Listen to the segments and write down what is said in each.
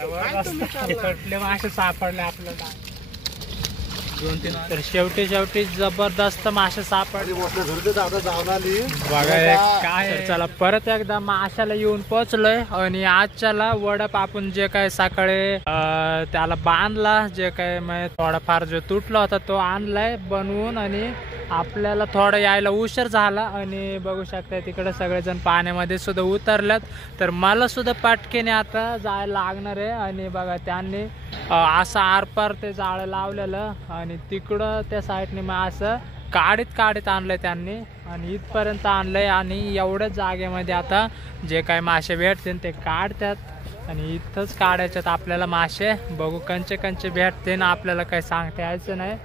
कटले मासे सापडले आपल्याला 2-3. तर शेवटी जबरदस्त मासे सापडले बघा काय. चला परत एकदा माशाला येऊन पोहोचलोय आणि आजच्याला वडप आपण जे काय सकाळी त्याला बांधला, जे काय थोडाफार जो तुटला होता तो आणलाय बनवून. आणि आपल्याला थोडा यायला उशीर झाला आणि बघू शकता तिकडे सगळेजण पाण्यामध्ये सुद्धा उतरल्यात. तर मला सुद्धा पटकेने आता जायला लागणार आहे. आणि बघा त्यांनी असं आरपार ते जाळं लावलेलं आणि तिकडं त्या साईडने मग असं काढीत आणलंय त्यांनी आणि इथपर्यंत आणलंय. आणि एवढ्याच जागेमध्ये आता जे काय मासे भेटतील ते काढतात आणि इथंच काढायच्यात आपल्याला मासे. बघू कंचे भेटते ना, आपल्याला काही सांगता यायचं नाही.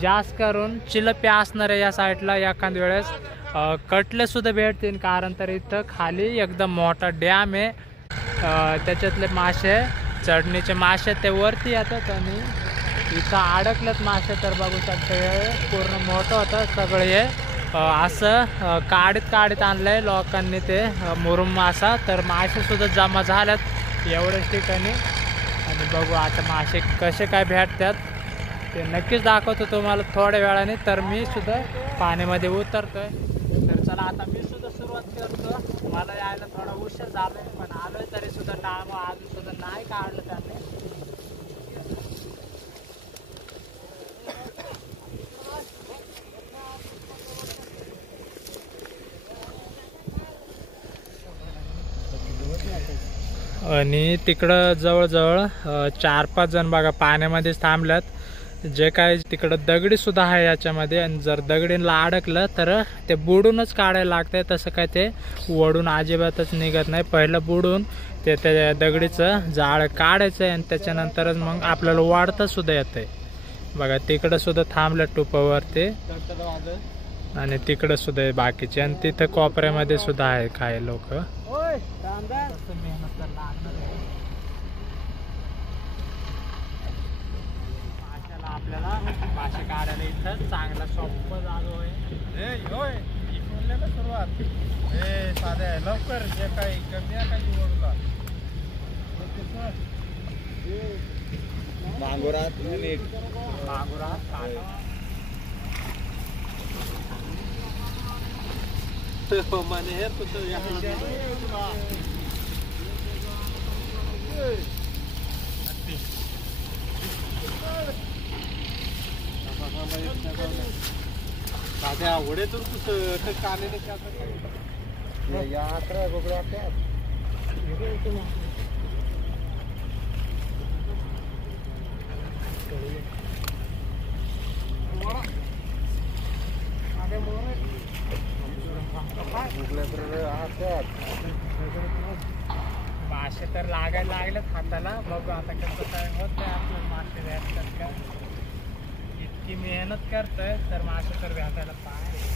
जास्त करून चिलप्या असणार आहे या साईडला. एखाद्या वेळेस कटले सुद्धा भेटतील, कारण तर इथं खाली एकदम मोठा डॅम आहे. त्याच्यातले मासे, चढणीचे मासे ते वरती येतात आणि इथं अडकलेत मासे. तर बघू शकते पूर्ण मोठं होतं सगळं हे. असं काढीत आणलंय लोकांनी ते मुरुम मासा. तर मासे सुद्धा जमा झाल्यात एवढ्याच ठिकाणी. आणि बघू आता मासे कसे काय भेटतात ते नक्कीच दाखवतो तुम्हाला थोड्या वेळाने. तर मी सुद्धा पाण्यामध्ये उतरतोय. तर चला आता मी सुद्धा सुरुवात करतो. मला यायला थोडा उशीर झालाय, पण आलोय तरी सुद्धा टाइम अजून सुद्धा नाही काढलं त्यांनी. आणि तिकडं जवळजवळ 4-5 जण बघा पाण्यामध्येच थांबल्यात. जे काय तिकडं दगडी सुद्धा आहे याच्यामध्ये. आणि जर दगडीला अडकलं तर ते बुडूनच काढायला लागतंय. तसं काय ते वडून अजिबातच निघत नाही. पहिलं बुडून ते त्या दगडीचं जाळं काढायचं आहे आणि त्याच्यानंतरच मग आपल्याला वाढता सुद्धा येतंय. बघा तिकडं सुद्धा थांबल्या टोपावरती आणि तिकडं सुद्धा आहे बाकीचे. आणि तिथं कोपऱ्यामध्ये सुद्धा आहे काही लोक. आपल्याला मासे काढायला इथं चांगला सोपं जागा होय. सुरुवात साध्या लवकर जे काही कमी काही ओढला मांगुरात मने हे साध्या आवडेतून तुझं काढलेलं यात्रा गोगड्या मासे तर लागायला लागलेत हाताला. बघू आता कसं काय होत नाही आपलं. मासे भेटतात का, इतकी मेहनत करतोय तर मासे तर भेटायला पाहिजे.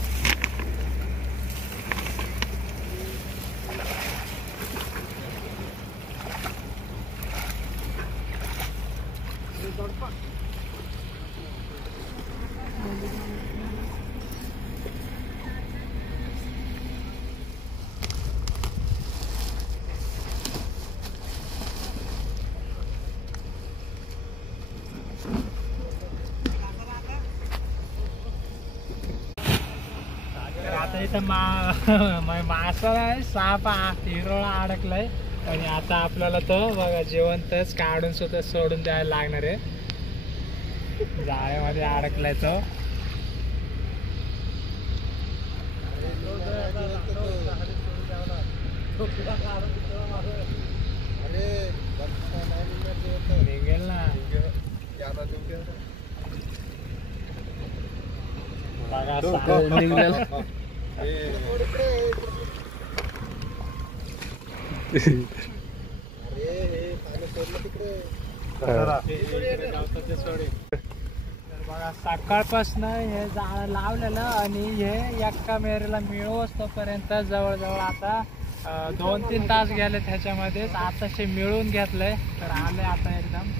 इथं मासा आहे, साप हिरोळा अडकलाय आणि आता आपल्याला तो बघा जिवंतच काढून सुद्धा सोडून द्यायला लागणार आहे. जाळ्यामध्ये अडकलाय तो. निघेल ना बघा. बघा सकाळपासून हे जाळं लावलेलं आणि हे एका मेरेला मिळवूच तोपर्यंत जवळजवळ आता 2-3 तास गेले त्याच्यामध्ये. आताशे मिळून घेतलंय तर आले आता एकदम.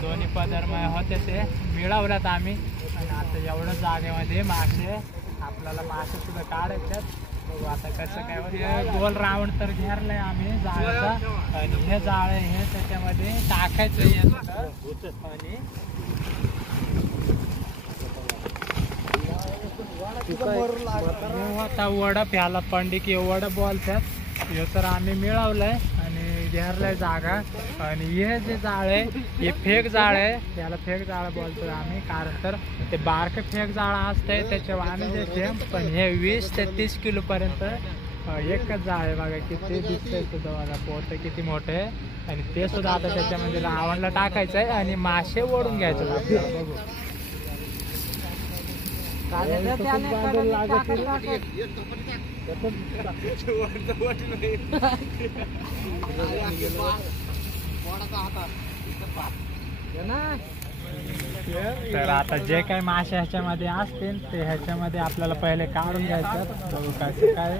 दोन्ही पदरमय होते ते मिळवल्यात आम्ही. आणि आता एवढं जागेमध्ये मासे आपल्याला मासे सुद्धा काढायच्यात. बघू आता कसं काय हे गोल राऊंड तर घेरलंय आम्ही जाळाचा आणि हे जाळ हे त्याच्यामध्ये टाकायचं आणि आता वडा प्याला पंडित वडा बोलतात हे तर आम्ही मिळवलंय आणि घेरलंय जागा आणि हे जे जाळ आहे हे फेक जाळ आहे त्याला फेक जाळ बोलतोय आम्ही कारण तर ते बारके फेक जाळ असते त्याच्या वाणी देते पण हे 20 ते 30 किलो पर्यंत एकच जाळ आहे बघा किती दिसतंय सुद्धा बघा पोत किती मोठे आहे आणि ते सुद्धा आता त्याच्यामध्ये रावणला टाकायचं आहे आणि मासे ओढून घ्यायचं आपल्याला बघू तर आता जे काही मासे ह्याच्यामध्ये असतील ते ह्याच्यामध्ये आपल्याला पहिले काढून घ्यायचं बघू कसं काय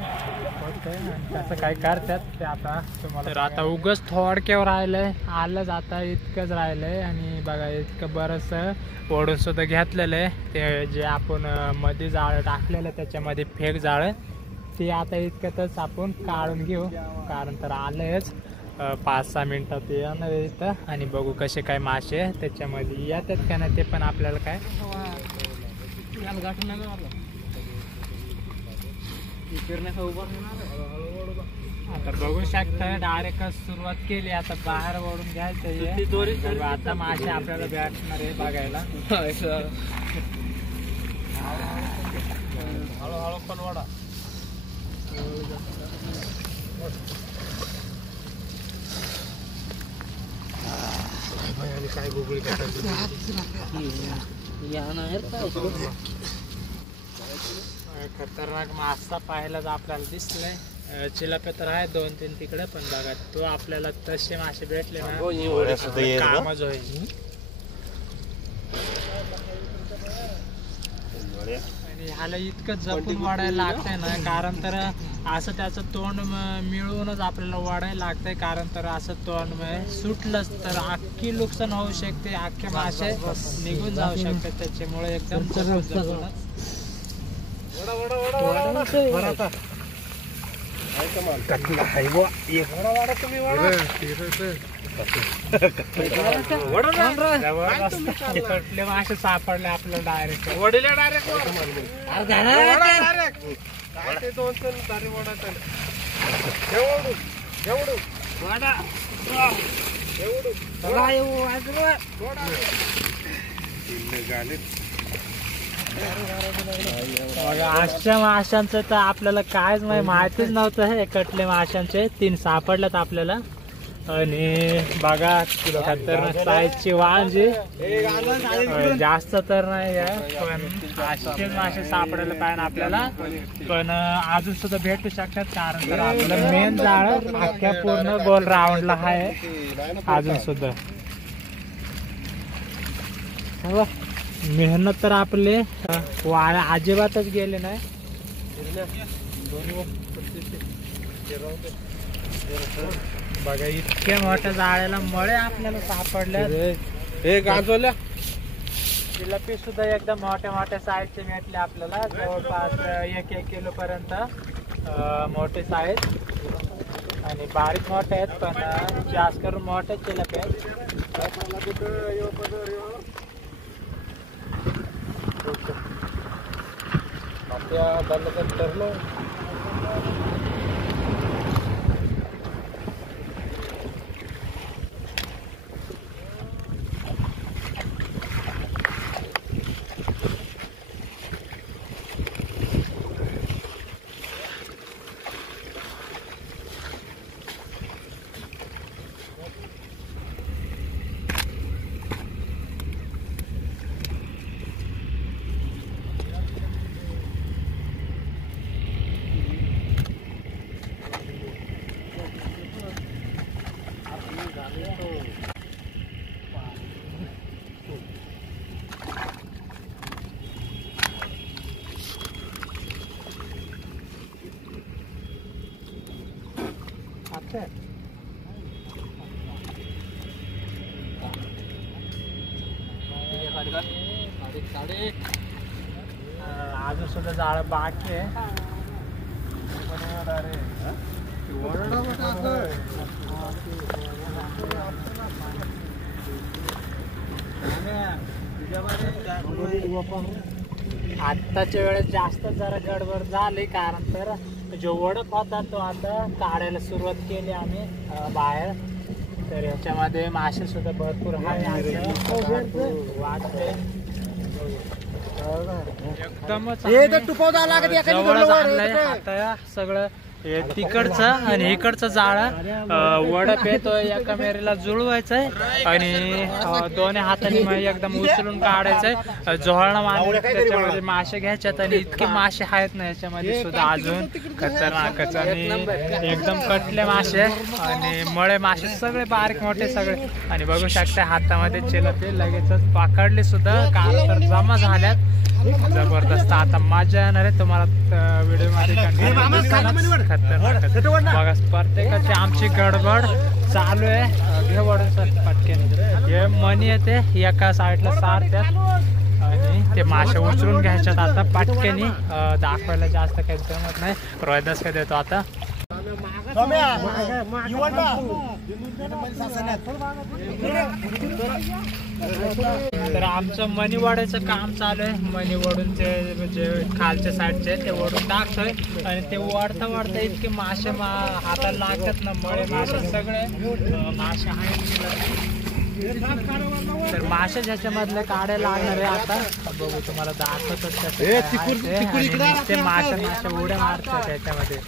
होतंय आणि कसं काय करतात ते आता तुम्हाला तर आता उगच थोडक्यावर राहिलंय आलंच आता इतकंच राहिलंय आणि बघा इतकं बरंचसं ओढून सुद्धा घेतलेलं आहे ते जे आपण मध्ये जाळं टाकलेलं त्याच्यामध्ये फेक जाळं ते आता इतक्यातच आपण काढून घेऊ कारण तर आलंयच 5-6 मिनिटात येणार इथं आणि बघू कसे काय मासे त्याच्यामध्ये येतात का नाही ते पण आपल्याला काय आता बघू शकता डायरेक्ट सुरुवात केली आता बाहेर ओढून घ्यायचं आता मासे आपल्याला भेटणार आहे बघायला हळूहळू पण वडा काय गुगळी खतरनाक मासा पाहायलाच आपल्याला दिसलंय चिलापे तर आहे 2-3 तिकडे पण बघा तो आपल्याला तसे मासे भेटले ना कामच होईल आणि ह्याला इतकं जपून वाढायला लागतंय ना कारण तर असं त्याचं तोंड मिळवूनच आपल्याला वाढायला लागतंय कारण तर असं तोंड सुटलंच तर अख्खी नुकसान होऊ शकते अख्खे मासे निघून जाऊ शकतात त्याच्यामुळे एकदम कटले मासे सापडले आपल्याला डायरेक्ट वडीला डायरेक्ट अशा माशांचं तर आपल्याला कायच माहितीच नव्हतं हे कटले माशांचे 3 सापडल्यात आपल्याला आणि बघा खतरनाक साईजची वांजी जास्त तर नाही आहे पण असे मासे सापडायला पाहिजे आपल्याला पण अजून सुद्धा भेटू शकतात कारण तर आपलं मेन जाळ अख्ख्या पूर्ण गोल राऊंडला आहे अजून सुद्धा मेहनत तर आपले वाया अजिबातच गेले नाही बघा इतक्या मोठ्या जाळ्याला मळे आपल्याला सापडल्या जिलापी सुद्धा एकदम मोठ्या मोठ्या साईजचे भेटले आपल्याला जवळपास 1-1 किलो पर्यंत मोठे साईज आणि बारीक मोठे आहेत पण जास्त करून मोठे जिलापी आहेत ठरलो अजून सुद्धा जाळ बाकी आहे आत्ताच्या वेळेस जास्त जरा गडबड झाली, कारण तर जो वडप होता तो आता काढायला सुरुवात केली आम्ही बाहेर. तर याच्यामध्ये मासे सुद्धा भरपूर आहे. वाटते एकदमच आता सगळं तिकडचं आणि इकडचं जाळं वडप आहे तो एका मेरीला जुळवायचं आहे आणि दोन्ही हाताने एकदम उचलून काढायचंय. जोहळणं मारून त्याच्यामध्ये मासे घ्यायच्यात आणि इतके मासे आहेत ना याच्यामध्ये सुद्धा अजून खतरनाकच. आणि एकदम कटले मासे आणि मळे मासे सगळे बारीक मोठे सगळे. आणि बघू शकता हातामध्ये चिलते लगेचच पकडले सुद्धा, काल तर जमा झाल्यात. जबरदस्त आता मजा येणार आहे तुम्हाला व्हिडिओ मध्ये. खतरनाक बघा प्रत्येकाची आमची गडबड चालू आहे. घे वडून सर पटकन. हे मणी येते एका साईडला सारत्यात आणि ते मासे उचलून घ्यायच्यात आता पटकेनी. दाखवायला जास्त काही जमत नाही. रोहिदास काय देतो आता. तर आमचं मणी वाढायचं काम चालू आहे. मणी वडून ते जे खालच्या साईडचे ते वडून टाकतोय आणि ते वाढता वाढता इतके मासे हाताला लागतात ना. मळे मासे सगळे मासे आहेत. तर मासे ज्याच्यामधले काढायला लागणार आहे आता. बघू तुम्हाला दाखवतच ते मासे उड्या मारतात त्याच्यामध्ये.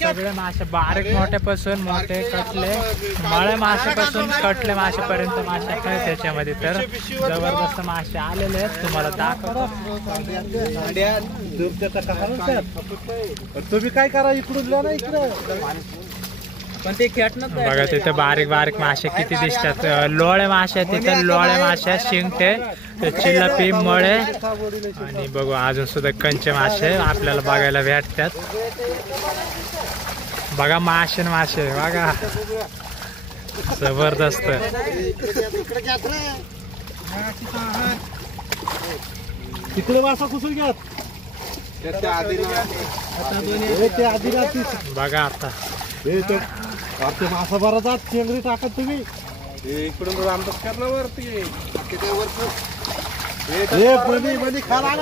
सगळे मासे बारीक मोठ्यापासून मोठे कटले मळे माशापासून कटले मासेपर्यंत मासे आहेत त्याच्यामध्ये. तर जबरदस्त मासे आलेले आहेत तुम्हाला दाखवतो. तुम्ही काय करा इकडून ना इकडे पण ते बघा तिथे बारीक बारीक मासे किती दिसतात. लोळे मासे तिथे लोळे मासे शिंगटे चिल्लपी मळे आणि बघू अजून सुद्धा कंचे मासे आपल्याला बघायला भेटतात. बघा मासे मासे बघा जबरदस्त. तिकडे मासा कुसून घ्या बघा आता. ते मासा बरा जात चेंगरी टाकत तुम्ही इकडून रामदास करणार वरती खाला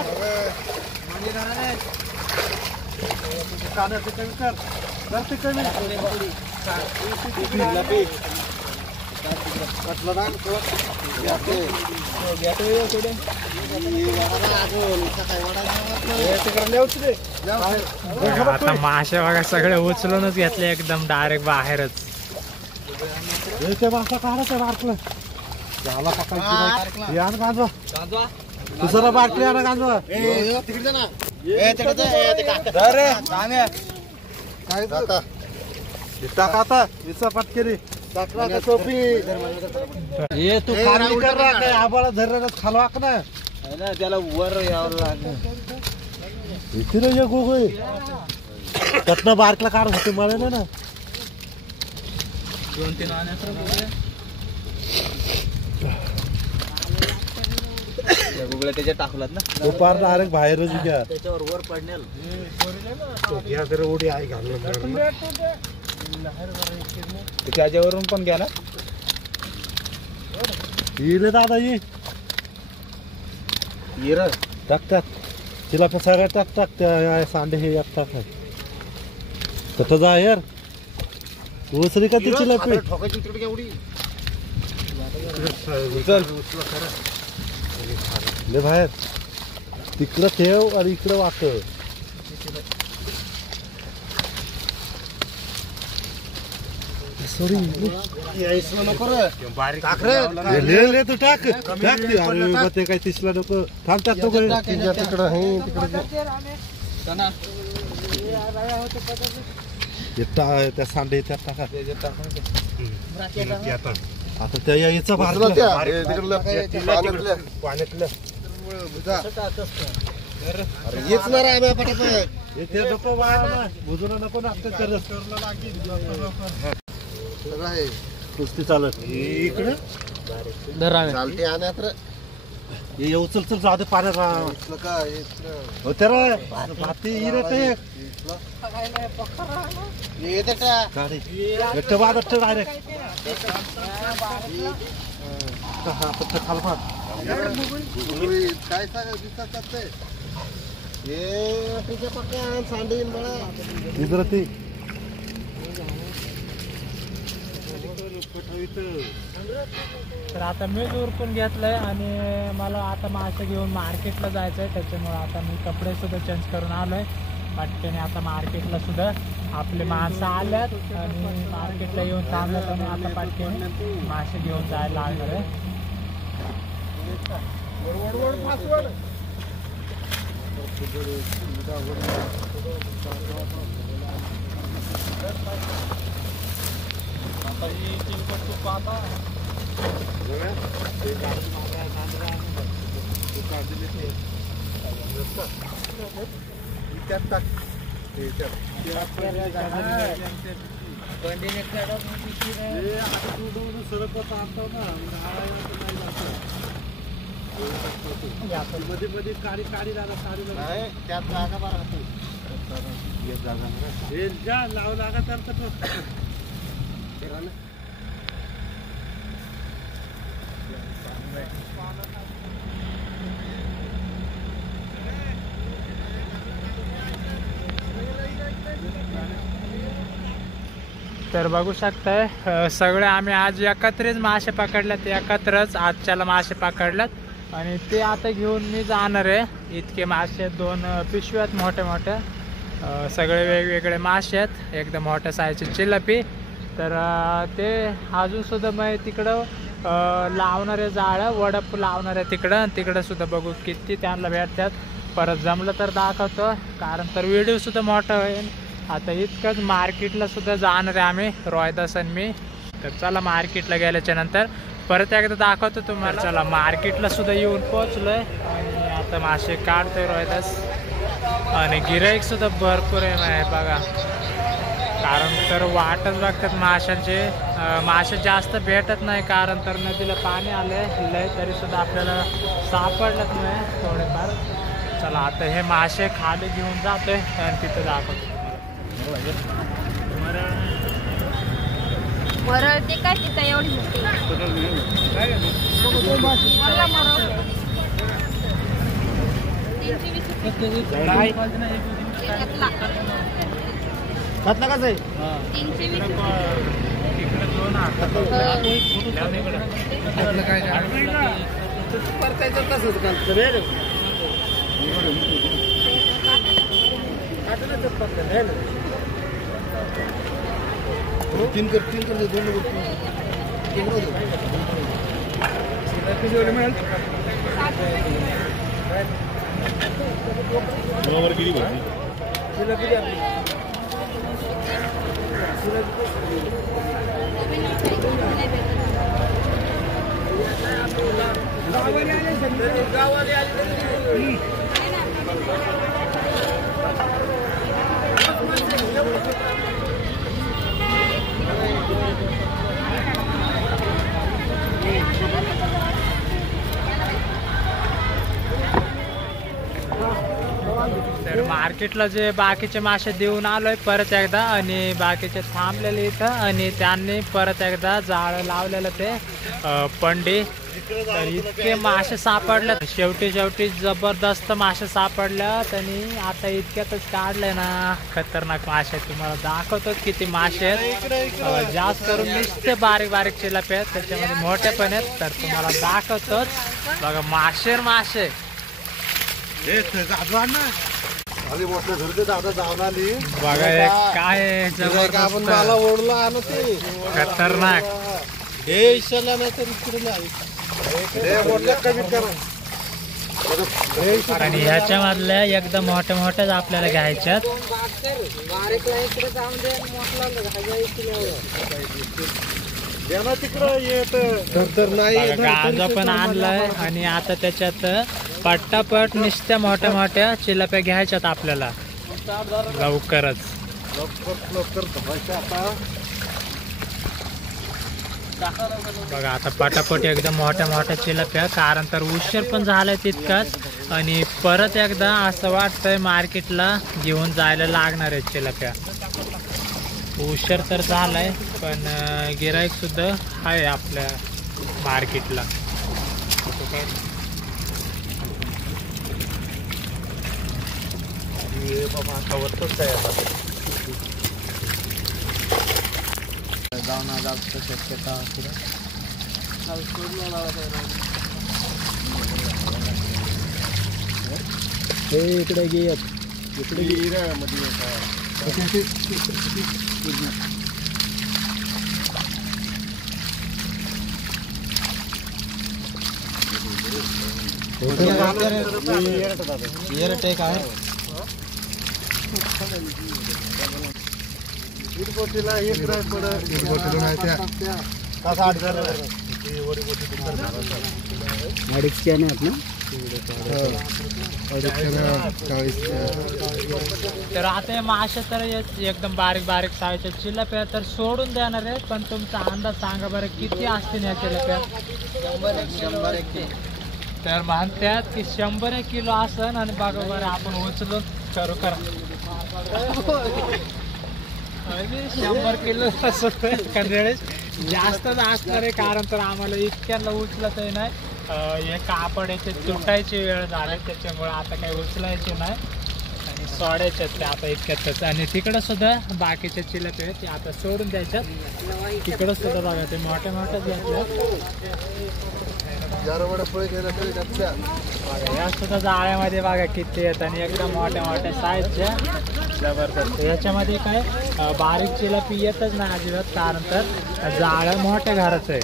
आता मासे बघा सगळे उचलूनच घेतले एकदम डायरेक्ट बाहेरच. मासा काढायचं बारकलं झाला पकायची या ना गांजवा दुसरा बारकले या ना गांजवा टाका आता विचा पटकेरी तू खाली कर ना काय आबाळा धरला खालवाक ना त्याला वर यावं लागलं. इथे गोगोय त्यातनं बारकला काढ होते मला ना 2-3 आण्यात गुगला त्याच्या टाकलात ना तो पार डायरेक्ट बाहेरच घ्या त्याच्यावर वर पडण्याल घ्या जरा उडी आहे घालून त्याच्यावरून पण घ्या ना. येले दादा ये टाक टाक तिला पण सगळ्या टाक टाक त्या सांडे हे एक टाक कुठं जा यार उसरी का ती चिला पे ठोकायची तिकडे एवढी ले बाहेर तिकडं ठेव आणि इकडं वाकव. ले तू टाक टाक अरे ते काय तिसला नको थांब टाक तो तिकडं हे तिकडे त्या सांडे त्यात टाका आता त्या याचा पाण्यातलं येच ना रे पटापट ते नको बाळा बुजून नको ना कुस्ती चालत इकडे चालते आणत ये उचल चल जाऊ दे पाण्यात इथलं का इथलं हो त्याला भाती इरे ते येते का गाडी एकटं बाद एकटं डायरेक्ट हा पत्ता खालफाट काय सांगा दिसत असते हे तिच्या पक्का सांडीन मला इधर ती तर आता मीच उरकून घेतलंय आणि मला आता मासे घेऊन मार्केटला जायचंय, त्याच्यामुळे आता मी कपडे सुद्धा चेंज करून आलोय पटकन. आता मार्केटला सुद्धा आपले माणसं आल्यात आणि मार्केटला येऊन थांबल्यात आणि आता पटकन मासे घेऊन जायला लागणार आहे. मध्ये काळी काळी जागा काळी नाही त्यात जागा बरं हे जा लाव लागा तर तर बघू शकताय सगळे आम्ही आज एकत्रित मासे पकडल्यात, एकत्रच आजच्याला मासे पकडल्यात आणि ते आता घेऊन मी जाणार आहे. इतके मासे 2 पिशव्यात मोठे मोठे सगळे वेगवेगळे मासे आहेत, एकदम मोठ्या साईजचे चिलपी. तर ते अजून सुद्धा मग तिकडं लावणारे जाळं वडप लावणारे तिकडं सुद्धा बघू किती त्यांना भेटतात. परत जमलं तर दाखवतो, कारण तर व्हिडिओ सुद्धा मोठा होईल. आता इतकंच मार्केटला सुद्धा जाणार आहे आम्ही, रोहिदास आणि मी. तर चला मार्केटला गेल्याच्या नंतर परत एकदा दाखवतो तुम्हाला. चला मार्केटला सुद्धा येऊन पोहोचलोय आणि आता मासे काढतोय रोहिदास आणि गिराईक सुद्धा भरपूर आहे बघा, कारण तर वाटच बघतात माशांचे. मासे जास्त भेटत नाही कारण तर नदीला पाणी आले लय, तरी सुद्धा आपल्याला सापडलंच नाही थोडेफार. चला आता हे मासे खाली घेऊन जातोय आणि तिथं दाखवतो. मरळ ते काय तिथं एवढी मोठी मला मरळ 320 घातला का जाईल 320 परतायचं तसंच घालतं रे तीन कर 2 बरोबर किती तर मार्केटला जे बाकीचे मासे देऊन आलोय परत एकदा आणि बाकीचे थांबलेले इथं आणि त्यांनी परत एकदा जाळं लावलेलं ते पंडी. तर इतके मासे सापडले, शेवटी जबरदस्त मासे सापडल्यात आणि आता इतक्यातच काढले ना खतरनाक मासे. तुम्हाला दाखवतो किती मासे आहेत, जास्त करून नुसते बारीक बारीक चिलापे आहेत, त्याच्यामध्ये मोठे पण आहेत. तर तुम्हाला दाखवतोच बघा मासे. अरे मोठं घरचं दादा जाऊन आली बघा एक काय आपण मला जबरदस्त ओढला आणत ते खतरनाक. हे ईशाला नाही तर इकडे नाही कमी करा. आणि ह्याच्या मधल्या एकदम मोठ्या मोठ्याच आपल्याला घ्यायच्यात. तिकडं येत तर नाही गाजा पण आणलाय आणि आता त्याच्यात पट्टापट नुसत्या मोठ्या मोठ्या चिलाप्या घ्यायच्यात आपल्याला लवकरच. लवकर धवायचं आता बघा आता पटापट एकदम मोठ्या मोठ्या चिलप्या, कारण तर उशीर पण झालाय तितकाच आणि परत एकदा असं वाटतंय मार्केटला घेऊन जायला लागणार आहे चिलप्या. उशीर तर झालाय पण गिराईक सुद्धा आहे आपल्या मार्केटला. जाऊन शक्यता इकडे घे, इकडे तर आता हे मासे तर एकदम बारीक बारीक साईजच्या चिलप्या तर सोडून देणार आहे, पण तुमचा अंदाज सांगा बरं किती असतील या चिलप्या? 100 तर म्हणतात की 100 किलो असन. आणि बघा बरं आपण उचलून करू करा 100 किलो वेळेस जास्तच असणार आहे, कारण तर आम्हाला इतक्याला उचलतही नाही. हे कापड याचे तुटायची वेळ झाली त्याच्यामुळे आता काही उचलायचे नाही आणि सोडायचे ते आता इतक्यातच. आणि तिकडं सुद्धा बाकीचे चिलपे आहेत ते आता सोडून द्यायच्यात. तिकडं सुद्धा बघा ते मोठ्या मोठ्याच घेतल्या. या सुद्धा जाळ्यामध्ये बघा किती आहेत आणि एकदम मोठ्या मोठ्या साईजच्या जबरदस्त. याच्यामध्ये काय बारीक चिलपी येतच नाही अजिबात, कारण तर जाळं मोठ्या घराचं आहे.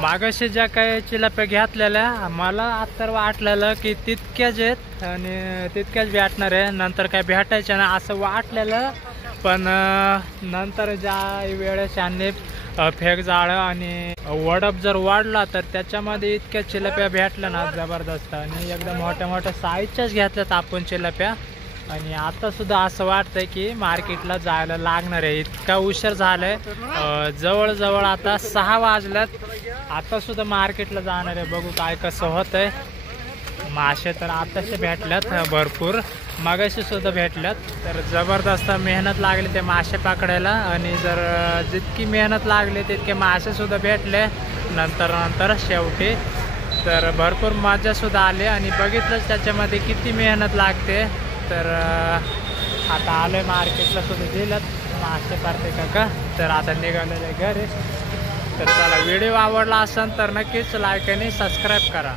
मागाशी ज्या काही चिलप्या घेतलेल्या मला आता वाटलेलं की तितक्याच आहेत आणि तितक्याच भेटणार आहे, नंतर काय भेटायच्या ना असं वाटलेलं. पण नंतर ज्या वेळेस यांनी फेक जाळं आणि वडप जर वाढला तर त्याच्यामध्ये इतक्या चिलप्या भेटल्या ना जबरदस्त. आणि एकदम मोठ्या मोठ्या साईजच्याच घेतल्यात आपण चिलप्या. आणि आता सुद्धा असं वाटतंय की मार्केटला जायला लागणार आहे. इतका उशीर झालाय, जवळजवळ आता 6 वाजल्यात. आता सुद्धा मार्केटला जाणार आहे, बघू काय कसं होतंय. मासे तर आताशे भेटल्यात भरपूर, मगाशी सुद्धा भेटल्यात. तर जबरदस्त मेहनत लागली ते मासे पकडायला आणि जर जितकी मेहनत लागली तितके मासे सुद्धा भेटले नंतर शेवटी. तर भरपूर मजा सुद्धा आली आणि बघितलंच त्याच्यामध्ये किती मेहनत लागते. तर आता आलोय मार्केटला सुद्धा दिलं मासे पारते काका. तर आता निघालेले घरी. तर चला, व्हिडिओ आवडला असेल तर नक्कीच लाईक आणि सबस्क्राईब करा.